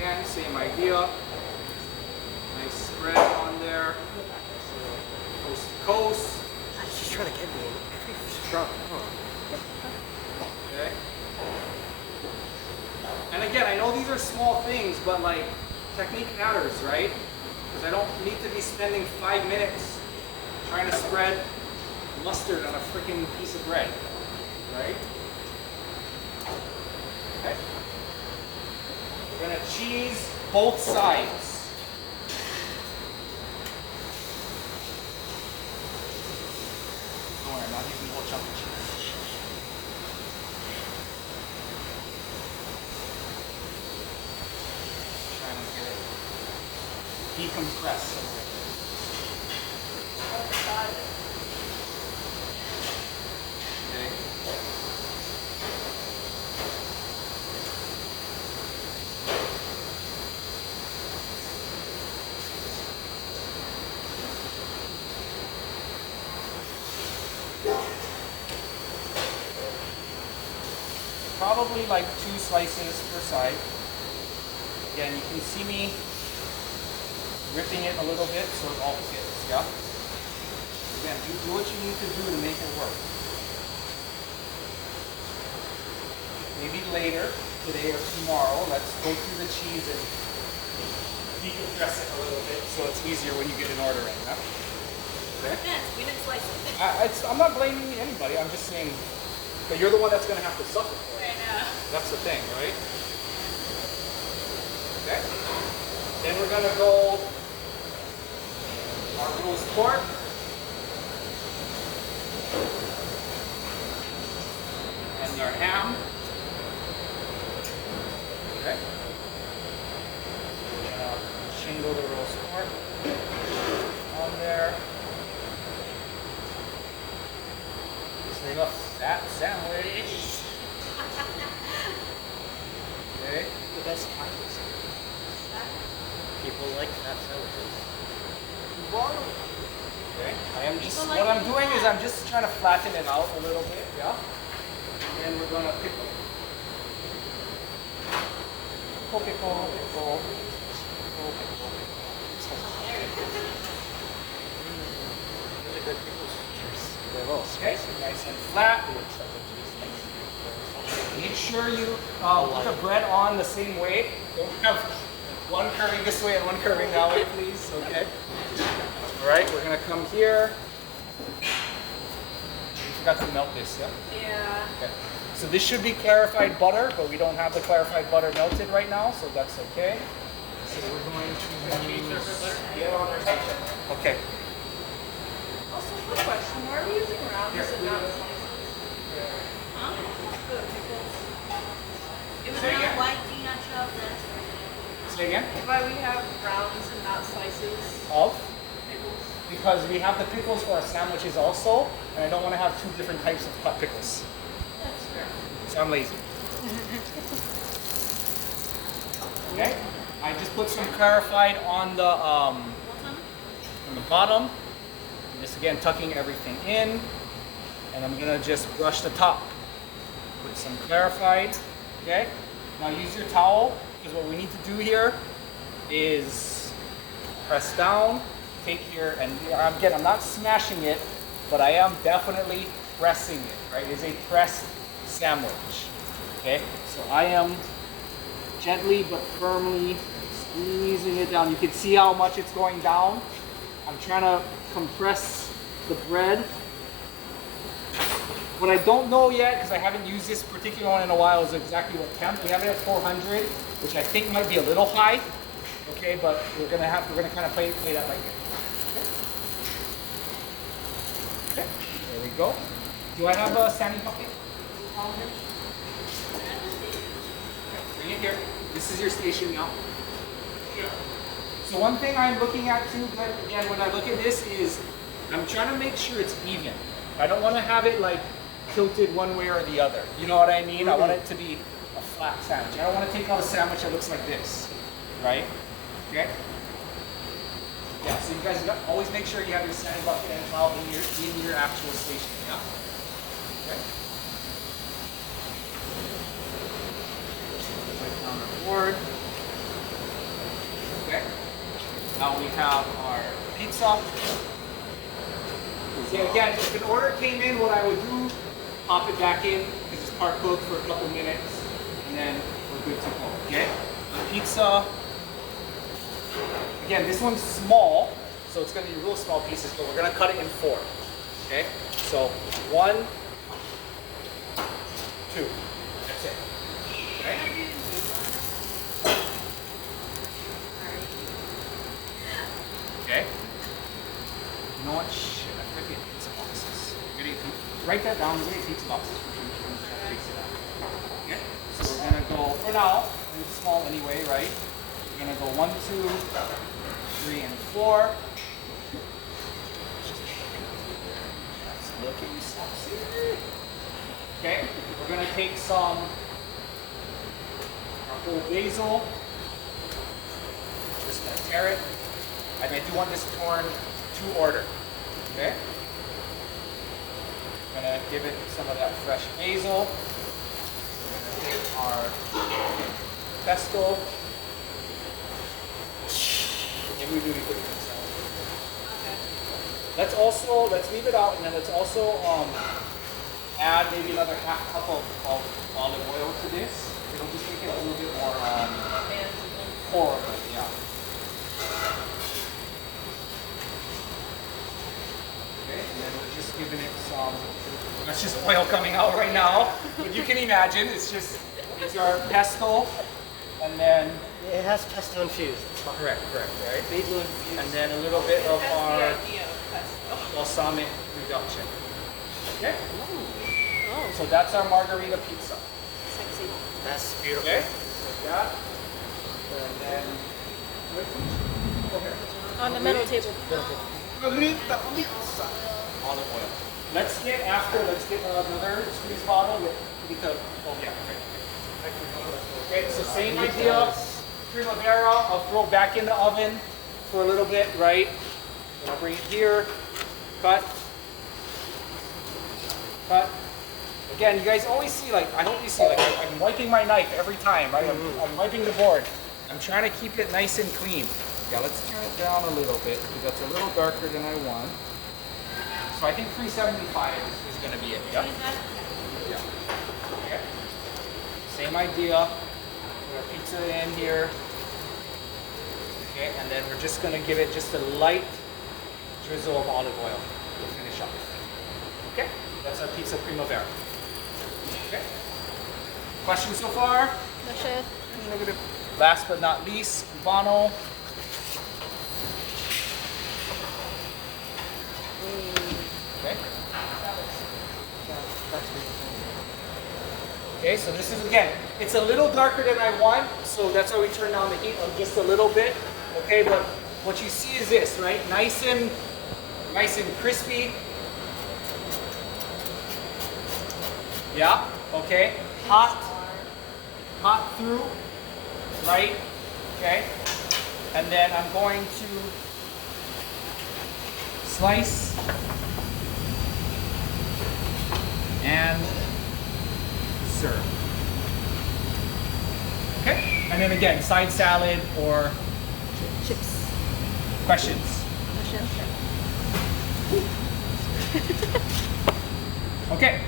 again, same idea. Nice spread on there. Coast to coast. She's trying to get me. She's strong. Okay. And again, I know these are small things, but like technique matters, right? Because I don't need to be spending 5 minutes trying to spread mustard on a freaking piece of bread, right? Okay. We're gonna cheese both sides. Don't worry, I'm not using the whole chunk of cheese. Trying to get it decompressed a little bit. Okay. Probably like 2 slices per side. Again, you can see me ripping it a little bit so it all fits, yeah? Again, you do what you need to do to make it work. Maybe later, today or tomorrow, let's go through the cheese and decompress it a little bit so it's easier when you get an order in, yeah? Okay? Yeah, we didn't slice it. I'm not blaming anybody, I'm just saying that you're the one that's going to have to suffer for it. I know. That's the thing, right? Okay. Then we're going to go our roast pork. And our ham. Okay. Shingle the roast pork on there. This is a fat sandwich. Okay. The best kind is people like fat sandwiches. Okay. I am just People what like I'm doing is I'm just trying to flatten it out a little bit, yeah. And then we're gonna pickle. Pickle. Really good pickles. They're a little Okay, spicy. nice and flat. Make sure you put the bread on the same way. Don't have one curving this way and one curving that way, please. Okay. All right, we're gonna come here. You forgot to melt this, yeah? Yeah. Okay. So this should be clarified butter, but we don't have the clarified butter melted right now, so that's okay. So we're going to use... Get on there. Okay. Also, quick question. Why are we using rounds Here. and not slices? Huh? The pickles. It was Say not again? white, do you not shove this? Say again? Why we have rounds and not slices? Of? Pickles. Because we have the pickles for our sandwiches also, and I don't want to have 2 different types of cut pickles. That's fair. So I'm lazy. Okay? I just put some clarified on the bottom. I'm just again tucking everything in, and I'm gonna just brush the top with some clarified. Okay? Now use your towel, because what we need to do here is press down, take here, and again, I'm not smashing it, but I am definitely pressing it, right? It's a pressed sandwich. Okay? So I am gently but firmly squeezing it down. You can see how much it's going down. I'm trying to compress the bread. What I don't know yet, because I haven't used this particular one in a while, is exactly what temp. We have it at 400, which I think might be a little high. Okay, but we're gonna kind of play that by ear. Okay, there we go. Do I have a standing bucket? Bring it here. This is your station now. So one thing I'm looking at too, again, when I look at this is, I'm trying to make sure it's even. I don't want to have it like tilted one way or the other. You know what I mean? I want it to be a flat sandwich. I don't want to take out a sandwich that looks like this, right? Okay? Yeah, so you guys always make sure you have your standing bucket and towel in your actual station, yeah? Okay? Right down our board. have our pizza. Okay, again, if an order came in, what I would do, pop it back in, because it's part cooked for a couple minutes, and then we're good to go. Okay? The pizza. Again, this one's small, so it's going to be real small pieces, but we're going to cut it in 4. Okay? So 1, 2. That's it. Okay? Okay? You know what? Shit, I forgot to get pizza boxes. Write that down. We're going to get pizza boxes for sure. Okay? So we're going to go, for now, it's small anyway, right? We're going to go 1, 2, 3, and 4. That's looking sexy. Okay? We're going to take some our whole basil. Just going to tear it. And I do want this torn to order. Okay? I'm going to give it some of that fresh basil. We're going to take our pesto. Maybe we do put it in the salad. Let's leave it out, and then let's also add maybe another half cup of olive oil to this. It'll just make it a little bit more horrible, yeah. Okay, and then we're just giving it some, that's just oil coming out right now. But you can imagine, it's our pesto, and then It has pesto infused. It's fine. correct, right? Basil infused. And then a little bit of That's the our idea of pesto. balsamic reduction. Okay? Oh, So that's our margarita pizza. sexy. That's beautiful. Okay? Like that. And then okay. On the middle table. Margarita pizza. Olive oil. Let's get another squeeze bottle with okay, so same idea. Primavera, I'll throw back in the oven for a little bit, right? I'll bring it here. Cut. Again, you guys always see, like, I hope you see, like, I'm wiping my knife every time, right? I'm wiping the board. I'm trying to keep it nice and clean. Yeah, let's turn it down a little bit because that's a little darker than I want. So I think 375 is going to be it, yeah? Yeah. Okay. Same idea. Put our pizza in here. Okay, and then we're just going to give it just a light drizzle of olive oil to finish off. Okay, that's our pizza primavera. Okay. Questions so far? No chef. Negative. Last but not least, cubano. Okay. Okay, so this is, again, it's a little darker than I want, so that's why we turn down the heat just a little bit. Okay, but what you see is this, right? Nice and crispy. Yeah, okay. Hot through, right? Okay. And then I'm going to slice and serve. Okay? And then again, side salad or Chips. questions. No chef. Okay.